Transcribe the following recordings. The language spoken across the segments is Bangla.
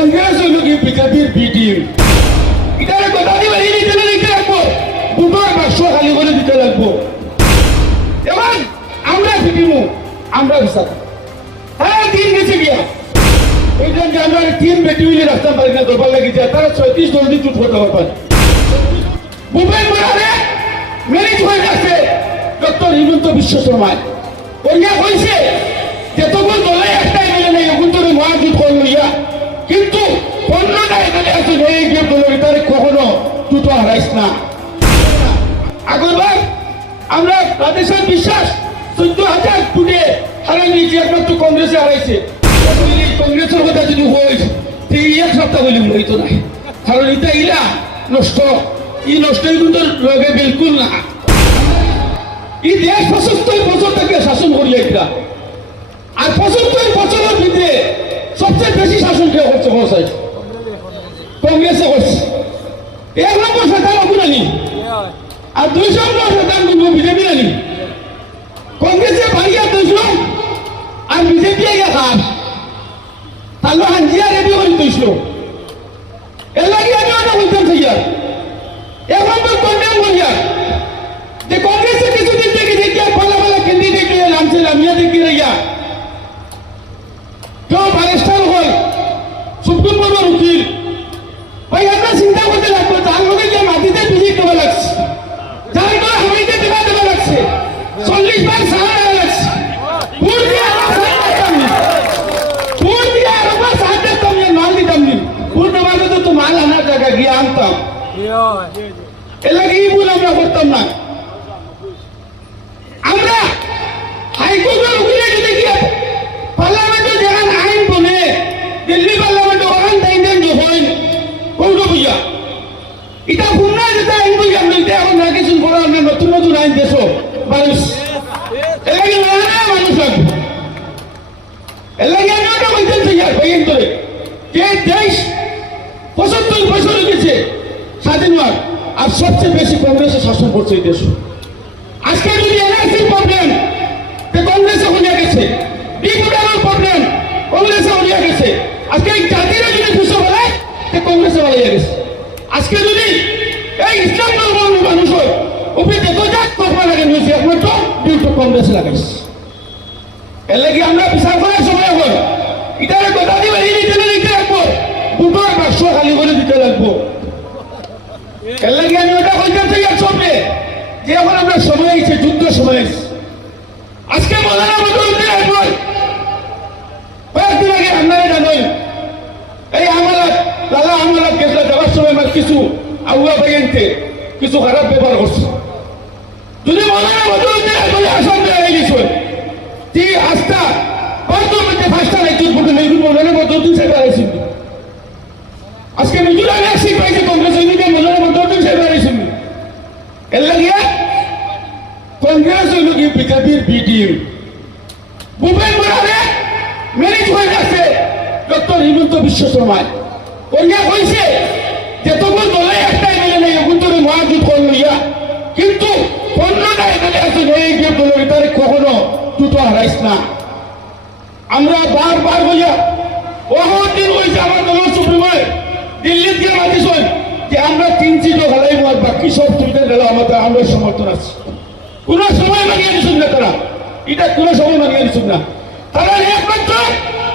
কংগ্রেস হইল কি বিজেপির বি টিম এটারে কথা দিবে এই দিতে দিতে লাগবো দুটোর বাক্স খালি করে দিতে লাগবো এবার আমরা ফিটিমু আমরা বিচার হ্যাঁ দিন গেছে গিয়া ওই যে আমরা তিন বেটি মিলে রাস্তা পারি না দরবার লাগি যায় তারা ছয়ত্রিশ জলদি চুট করতে পারবেন ভূপেন বরারে ম্যানেজ হয়ে গেছে ডক্টর হিমন্ত বিশ্ব শর্মায় করিয়া হয়েছে যেতগুলো দলে একটাই মিলে নেই এখন তোর মহাজুট করল ইয়া আছে এই গিয়ে দলের কখনো দুটো হারাইস না। আগরবার আমরা রাধেশ্যাম বিশ্বাস চোদ্দ হাজার ফুটে হারাই নিয়েছি, একমাত্র কংগ্রেসে হারাইছে। কংগ্রেসের কথা যদি হয়েছে এই এক সপ্তাহ বলি হইতো না। কারণ এটা ইলা নষ্ট। ই নষ্ট কিন্তু লগে বিলকুল না। এই দেশ পঁচাত্তর বছর থেকে শাসন করি এটা। আর পঁচাত্তর বছরের ভিতরে সবচেয়ে বেশি শাসন কে হচ্ছে মহাশয় কংগ্রেসে হচ্ছে এক নম্বর অগুনানি আর দুই নম্বর কিন্তু বিজেপি নানি কংগ্রেসে ভাইয়া দুইশো আর বিজেপি এগিয়ে খান তাহলে হাঞ্জিয়া রেডি করে দুইশো এর লাগে আমি অনেক বলতাম ভাইয়া এক নম্বর কন্যাম ভাইয়া যে কংগ্রেসে কিছুদিন থেকে দেখিয়া পালা পালা ক্যান্ডিডেট নিয়ে নামছিলাম ইয়া দেখি রাইয়া কেউ ব্যারিস্টার হয় সুপ্রিম কোর্টের উকিল ভাই আমরা চিন্তা করতে লাগবো তার লগে যে মাটিতে বিলি দেওয়া লাগছে যার করে হামাইতে দেওয়া দেওয়া লাগছে চল্লিশ বার সাহা দেওয়া লাগছে ভোট দিয়ে আরও সাহা দিতাম নি ভোট দিয়ে আরও বার সাহা দিতাম নি মাল দিতাম নি ভোট দেওয়ার তো তো মাল আনার জায়গা গিয়ে আনতাম এর লাগে এই ভুল আমরা করতাম না। আমরা হাইকোর্টের উকিলে যদি গিয়ে পার্লামেন্টে যেখান আইন বনে, দিল্লি পার্লামেন্টে ওখান টাইম যখন কৌর বুঝা? এটা পুনঃ যেটা আইন বুঝি? আমরা এটা এখন না কিছু করে আমরা নতুন নতুন আইন দেশ মানুষ। এলাকি না মানুষ এলাকি পঁচাত্তর বছর গেছে স্বাধীন হওয়ার আর সবচেয়ে বেশি কংগ্রেসের শাসন করছে এই দেশ। আজকে যদি এনআরসির প্রবলেম কংগ্রেসে হলিয়া গেছে। ডিপুটানোর কংগ্রেসে হলিয়া গেছে। আজকে এই জাতিরা যদি খুশি বলে কংগ্রেসে হলিয়া গেছে। আজকে যদি এই ইসলাম ধর্মের মানুষ হয় ওপরে যত লাগে নিয়েছে একমাত্র বিউটো কংগ্রেসে লাগাইছে। এর লাগে আমরা বিচার করার সময় হল এটার কথা দিবে, এই দিতে দিতে রাখব দুটোর বাক্স খালি করে দিতে আজকে মৌলানা মধুমন্দির একবার কয়েকদিন আগে আপনারা জানেন, এই আমানত লালা আমানত গেছিল যাওয়ার সময় আমার কিছু আউয়া বাইনতে কিছু খারাপ ব্যবহার করছে। যদি মৌলানা সাহেব আইছিল আজকে পাইছে কংগ্রেস হইলে মৌলানা মধুমন্দির সাহেব আইছিল এর লাগিয়া কংগ্রেস হইল কি বিজেপির বি টিম ভূপেন বরারে ম্যানেজ হয়ে গেছে ডক্টর হিমন্ত বিশ্ব শর্মায় করিয়া হয়েছে, যেতগুলো দলে একটাই মিলে নেই, এখন তোর মহাজুট করল কিন্তু পনেরোটা এখানে আছে এই গিয়ে দলের তারে কখনো দুটো হারাইস না। আমরা বারবার বলিয়া বহুত দিন হয়েছে আমার দলের সুপ্রিময়, দিল্লিতে মাতিস যে আমরা তিন সিটও হারাই আর বাকি সব সিটে দিলে আমাদের, আমরা সমর্থন আছে। কোন সময় মানিয়ে নিছুন না তারা। এটা কোন সময় মানিয়ে নিছুন না। তারা একমাত্র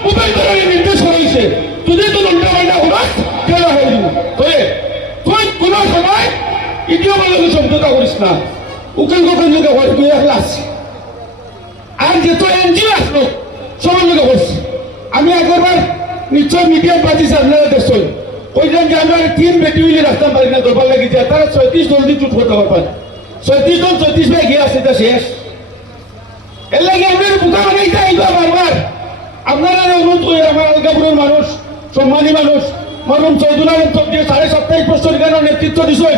মোবাইল ধরে নির্দেশ করেছে, যদি তো লন্ডা মান্ডা হবাস জেলা হয়ে। দিব তবে তুই কোন সময় ইটিও বলে সমঝোতা করিস না। উকিল গোকের লোকে হয়? তুই একলা আর যে তো এনজিও আসলো, সবার লোকে করছে আমি একবার নিশ্চয় মিডিয়া পাঠিয়েছি আপনারা দেখছেন ওই যে আমরা তিন বেটি মিলে রাস্তা পারি না, দরবার লাগি যায় তারা ছয়ত্রিশ জলদি চুট করতে পারবেন ছয়ত্রিশ জন ছয়ত্রিশ ভাই গিয়ে শেষ। এর লাগে আপনার বুকা বারবার আপনারা অনুরোধ করে আমার আলগাপুরের মানুষ সম্মানী মানুষ সাড়ে সাপ্তাহিক কেন নেতৃত্ব দিছে।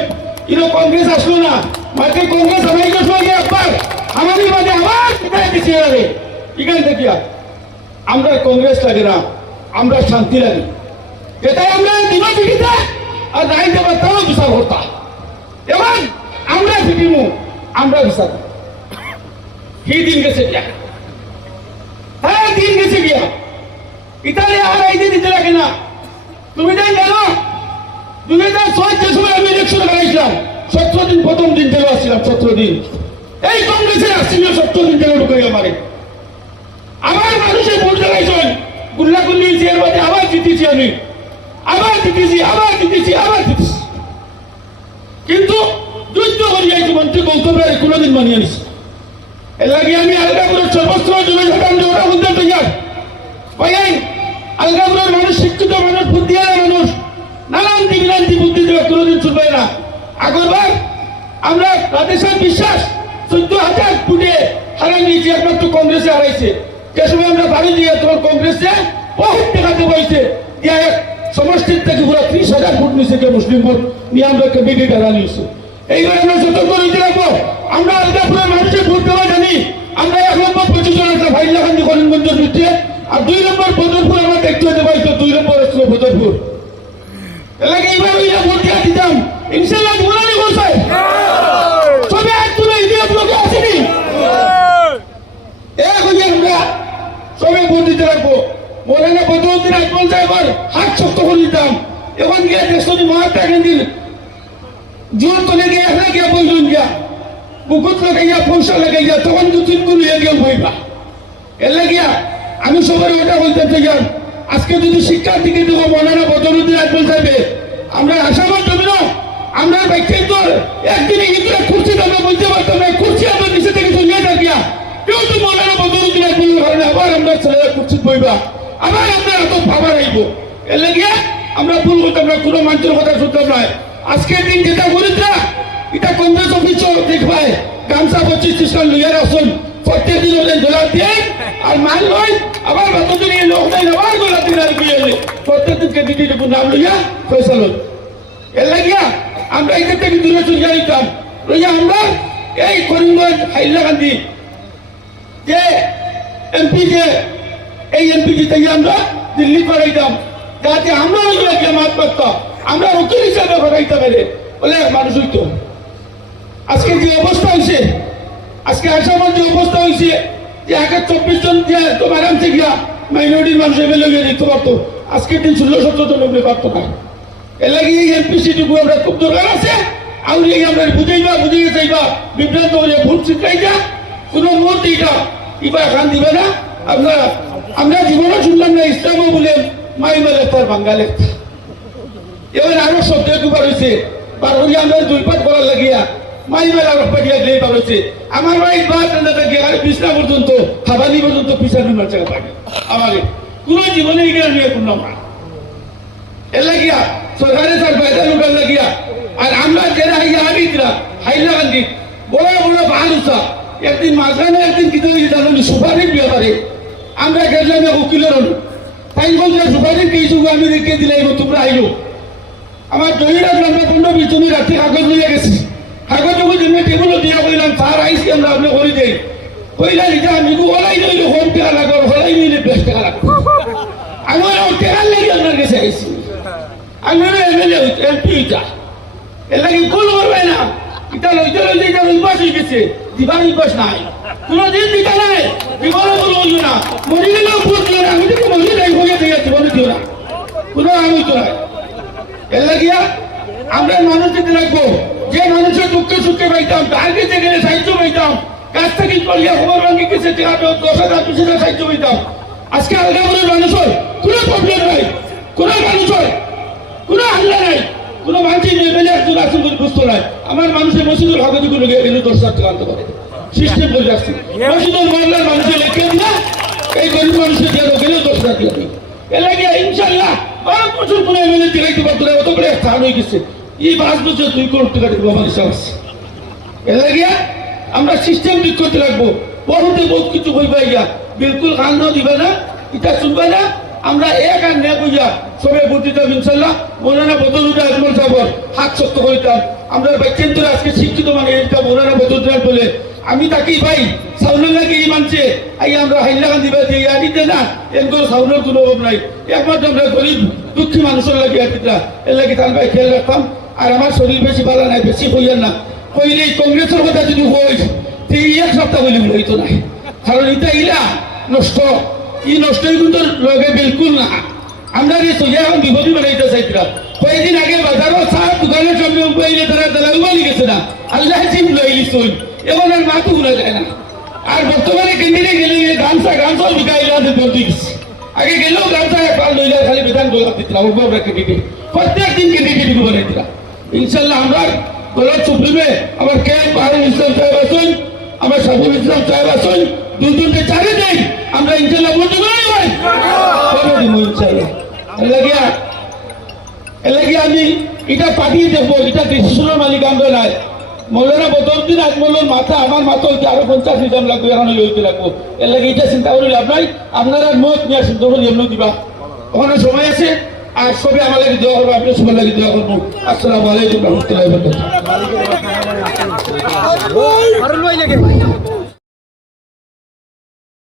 ইনো কংগ্রেস আসলো না। মাঝে কংগ্রেস আমাই গেছিল একবার আমাদের মাঝে আবার কোথায় পিছিয়ে যাবে এখান থেকে আমরা কংগ্রেস লাগে না। আমরা শান্তি লাগে। যেটাই আমরা দিনও দিঘিতে আর রাইতে তাও বিচার করতাম এবং আমরা ফিটিমু আমরা দিন গেছে গিয়া হ্যাঁ দিন গেছে গিয়া ইতালি আর এই দিন দিতে লাগে না। তুমি তাই জানো দুই হাজার ছয় যে সময় আমি ইলেকশন করাইছিলাম সতেরো দিন প্রথম দিন জেলে আসছিলাম, সতেরো দিন। এই কংগ্রেসের আসছিল সতেরো দিন জেলে ঢুকে আমারে। আমার মানুষের ভোট লাগাইছেন গুল্লা গুল্লি হয়েছে, এর মধ্যে আবার জিতেছি আমি। আবার জিতেছি আবার জিতেছি আবার জিতেছি। কিন্তু যুদ্ধ করি যাইছি মন্ত্রী গৌতম কোনোদিন মানিয়ে নিছি এর আমি আলগা সর্বস্ত্র জমে যে ওরা বলতে তৈয়ার। ভাইয়াই আলগাপুরের মানুষ, শিক্ষিত মানুষ, বুদ্ধিয়ালা মানুষ। নানান বিভ্রান্তি বুদ্ধি দেবে কোনোদিন শুনবে না। আগরবার আমরা রাধেশ্যাম বিশ্বাস চোদ্দ হাজার ফুটে হারাই নিয়েছি একমাত্র কংগ্রেসে হারাইছে। যে সময় আমরা বাড়ি দিয়ে তোমার কংগ্রেসে বহুত টাকাতে পাইছে সমষ্টির থেকে পুরো ত্রিশ হাজার ফুট নিচে মুসলিম ভোট, নিয়ে আমরা বিজেপি হারা নিয়েছি। এইবার আমরা সতর্ক নিতে রাখব, আমরা আলগাপুরের মানুষের ভোট দেওয়া জানি। আমরা এক নম্বর পঁচিশ জন একটা ভাইলাখান্দি করিমগঞ্জের ভিতরে আর দুই নম্বর বদরপুর আমরা দেখতে হতে পাইতো দুই নম্বর হচ্ছে বদরপুর। এলাকা এইবার ওইটা ভোট দিয়ে দিতাম ইনশাল্লাহ মোলানি বলছে সবে এক তুলে ইন্ডিয়া ব্লকে আসেনি। এক হয়ে আমরা সবে ভোট দিতে রাখব। মোলানা বদরুদ্দিন আকমল সাহেবের হাত শক্ত করে দিতাম। এখন গিয়ে দেশটি মহাত্মা গান্ধীর জোর তো লেগে এখানে গিয়ে বলুন গিয়া বুকুত লাগাইয়া পয়সা লাগাইয়া তখন দু তিন গিয়ে বইবা এর লাগিয়া আমি সবার ওটা বলতে চাই আজকে যদি শিক্ষার দিকে দেবো মনানা বদরুদ্দিন আকবল সাহেবে আমরা আশাবাদ দেবো না আমরা ব্যক্তির তো একদিনে ইন্দুরা কুর্সি আমরা বলতে পারতাম না কুর্সি আমরা নিচে থেকে চলিয়ে থাকিয়া কেউ তো মনানা বদরুদ্দিন আকবল কারণে আবার আমরা ছেলেরা কুর্সি বইবা আবার আমরা এত ভাবা রাখব এর লাগিয়া আমরা ভুল করতাম না কোনো মানুষের কথা শুনতাম নয় আজকের দিন যেটা করিতা এটা কংগ্রেস অফিস দেখবাই গামছা পঁচিশ ত্রিশ খান লইয়ার আসুন। প্রত্যেক দিন ওদের দোলা দিয়ে, আর মাল লয় আবার কতদিন এই লোক নাই, আবার দোলা দিয়ে আর গিয়ে প্রত্যেক দিনকে দিদি নাম লইয়া ফেসাল এর লাগিয়া আমরা এখান থেকে দূরে চলে যাইতাম লইয়া আমরা এই করিমগঞ্জ হাইলাকান্দি যে এমপি যে এই এমপি জিতে আমরা দিল্লি করাইতাম যাতে আমরা ওই জায়গায় মাত পারতাম আমরা উকিল হিসাবে করাইতে পারে। বলে মানুষ হইতো। আজকে যে অবস্থা হয়েছে আজকে আসামের যে অবস্থা হয়েছে যে আগে চব্বিশ জন যে তোমার আরামসে গিয়া মাইনরিটির মানুষ এমএলএ গিয়ে দিতে পারতো আজকে দিন ষোলো সতেরো জন লোক পারতো না। এর লাগে এই এমপি সিটুকু আমরা খুব দরকার আছে। আর এই আমরা বুঝাইবা বুঝিয়ে চাইবা বিভ্রান্ত হয়ে ভুল শিখাইবা কোনো মত এইটা ইবা খান দিবে না। আমরা আমরা জীবনে শুনলাম না ইসলামও বলে মাইমা লেখতার বাঙ্গা এবার আরও শব্দ দুবার বারোরি আমরা দুই পাত করার লাগিয়া মাই মেলা পাঠিয়ে দিয়ে বার আমার ভাই রান্নাটা গিয়ে আর বিছনা পর্যন্ত হাবানি পর্যন্ত পিছানো মারছে আমাকে কোনো জীবনে এগিয়ে নিয়ে করলাম না এর লাগিয়া সরকারে তার ফায়দা লুকার লাগিয়া, আর আমরা যারা হাইয়া হাবিতরা হাইলা গান্ধী, বড় বড় বাহালুসা একদিন মাঝখানে একদিন কিছু জানো সুপারির ব্যাপারে। আমরা গেলাম উকিলের হলো তাই বলছে, সুপারির কিছু আমি রেখে দিলে তোমরা আইলো। আমার জহিরা আমরা পনেরো বিশ জনের রাত্রি কাগজ নিয়ে গেছি। কাগজ ওই জন্য দিয়া কইলাম, তার আইসি আমরা আপনি করে দেই। কইলা লিখা আমি ওলাই নইলে হোম টেকা লাগবে, হলাই নইলে বেশ টেকা লাগবে। আমি ওর টেকার লাগি আপনার কাছে আইসি আমি এমএলএ এমপি হইতা এর লাগি ভুল করবে না। এটা লইতে লইতে এটা উইবাস হয়ে গেছে। দিবার উইবাস নাই। কোনো দিন দিতে নাই। ভুল হইল না। মরি গেলেও দিও না। আমি তো মরি নাই হয়ে দিয়ে জীবনে দিও না। কোনো আমি তো আমরা মানুষ দিতে রাখব যে মানুষের দুঃখে সুখে পাইতাম সাহায্য পাইতাম কাছ থেকে খবর সাহায্য পাইতাম। আজকে মানুষের কোনো প্রবলেম নাই নাই একজন আসুন করে বুঝতে নাই। আমার মানুষের মসজিদের কাগজগুলো গিয়ে গেলে দশ আনতে পারে। সিস্টেম করে আসছে মসজিদের মহল্লার মানুষের লেখে দিলা এই গরিব মানুষের গেলে দশ হাজার ইনশাল্লাহ বারো বছর পরে এর শিক্ষিত মানে আমি তাকে ভাই সাউনের লাগে মানছে? আই, আমরা হাইলা দিবা দিয়ে না, এরকম সাউনের কোনো অভাব নাই। একমাত্র আমরা গরিব। দুঃখী মানুষের লাগে এর লাগে তার ভাই খেয়াল রাখতাম। আর আমার শরীর বেশি ভালো নাই, বেশি হইয়ার না। কইলে এই কংগ্রেসের কথা যদি হইস তো এই এক সপ্তাহ বলি হইতো না। কারণ এটা ইলা নষ্ট। ই নষ্ট কিন্তু লগে বিলকুল না। আমরা যে সোজা এখন বিপদী বানাইতেছে এটা কয়েকদিন আগে বাজারও চা দোকানের সামনে উপাইলে তারা তারা উবালি গেছে না। আল্লাহ জিম লই লিসুন এখন আর মাথু ঘুরা যায় না। আর বর্তমানে কেন্দ্রে গেলে গামছা গামছা বিকাইলে আছে দৌড়ি গেছে আগে গেলেও গামছা পাল লইলে খালি বেতন গোলাপ দিতরা রাখে দিতে প্রত্যেক দিন কেন্দ্রে কেন্দ্রে বানাইতরা ইনশাল্লাহ আমরা দলের সুপ্রিমে আমার কে বাহারুল ইসলাম সাহেব আছেন আমার সাবুল ইসলাম সাহেব আছেন দুজনকে চারে দেই, আমরা ইনশাল্লাহ বলতে পারি ভাই দিব ইনশাল্লাহ। লাগিয়া লাগিয়া আমি এটা পাঠিয়ে দেবো এটা ডিসিশনের মালিক আমরা নাই মৌলানা বদরুদ্দিন আজমলের মাথা, আমার মাথা হইতে আরও পঞ্চাশ নিজাম লাগবে, এখন হইতে লাগবো। এর লাগে এটা চিন্তা করি লাভ নাই। আপনারা মত নিয়ে চিন্তা করে এমনি দিবা। ওখানে সময় আছে, আর সবে আমার লাগে দেওয়া করব আপনি সবার লাগে দেওয়া করব। আসসালামু আলাইকুম রহমতুল্লাহ